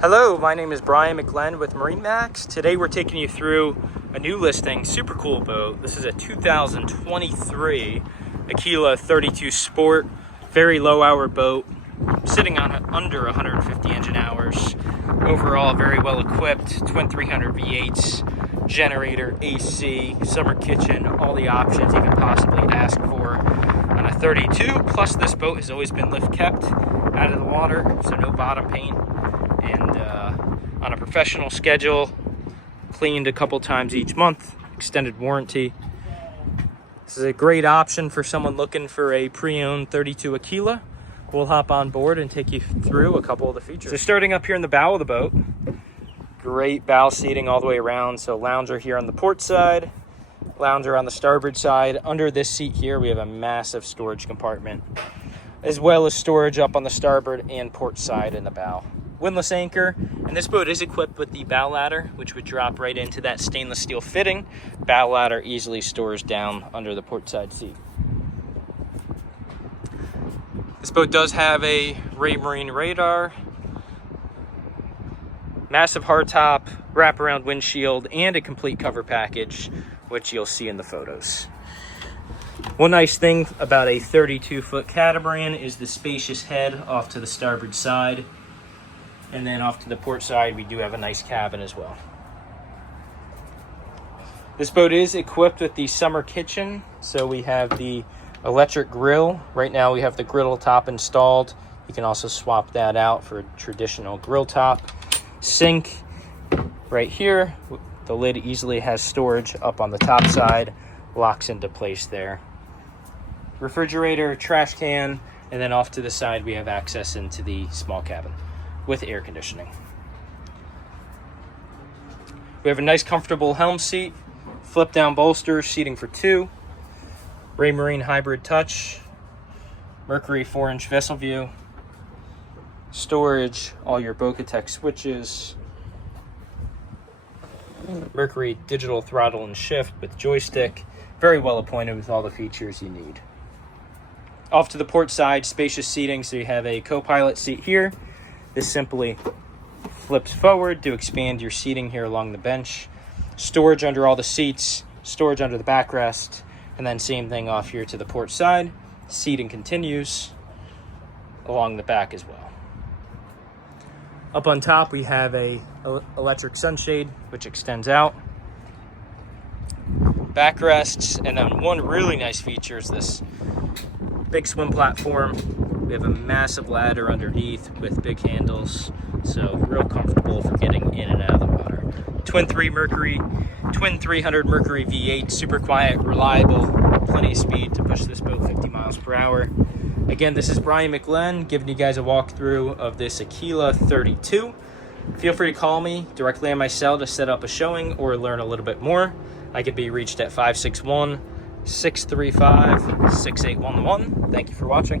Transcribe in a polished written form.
Hello, my name is Bryan McGlynn with MarineMax. Today we're taking you through a new listing, super cool boat. This is a 2023 Aquila 32 Sport, very low hour boat, sitting on under 150 engine hours. Overall, very well equipped, twin 300 V8s, generator, AC, summer kitchen, all the options you can possibly ask for on a 32. Plus this boat has always been lift kept out of the water, so no bottom paint. And on a professional schedule, cleaned a couple times each month, extended warranty. This is a great option for someone looking for a pre-owned 32 Aquila. We'll hop on board and take you through a couple of the features. So starting up here in the bow of the boat, great bow seating all the way around. So lounger here on the port side, lounger on the starboard side. Under this seat here, we have a massive storage compartment, as well as storage up on the starboard and port side in the bow. Windlass anchor, and this boat is equipped with the bow ladder, which would drop right into that stainless steel fitting. Bow ladder easily stores down under the port side seat. This boat does have a Raymarine radar, massive hardtop, wraparound windshield, and a complete cover package, which you'll see in the photos. One nice thing about a 32-foot catamaran is the spacious head off to the starboard side. And then off to the port side, we do have a nice cabin as well. This boat is equipped with the summer kitchen. So we have the electric grill. Right now we have the griddle top installed. You can also swap that out for a traditional grill top. Sink right here. The lid easily has storage up on the top side. Locks into place there. Refrigerator, trash can, and then off to the side we have access into the small cabin with air conditioning. We have a nice comfortable helm seat, flip down bolsters, seating for two, Raymarine hybrid touch, Mercury 4-inch vessel view, storage, all your Bocatech switches, Mercury digital throttle and shift with joystick, very well appointed with all the features you need. Off to the port side, spacious seating, so you have a co-pilot seat here. This simply flips forward to expand your seating here along the bench. Storage under all the seats, storage under the backrest, and then same thing off here to the port side. Seating continues along the back as well. Up on top, we have a electric sunshade, which extends out. Backrests, and then one really nice feature is this big swim platform. We have a massive ladder underneath with big handles, so real comfortable for getting in and out of the water. Twin 300 Mercury V8, super quiet, reliable, plenty of speed to push this boat 50 miles per hour. Again, this is Bryan McGlynn giving you guys a walkthrough of this Aquila 32. Feel free to call me directly on my cell to set up a showing or learn a little bit more. I can be reached at 561-635-6811. Thank you for watching.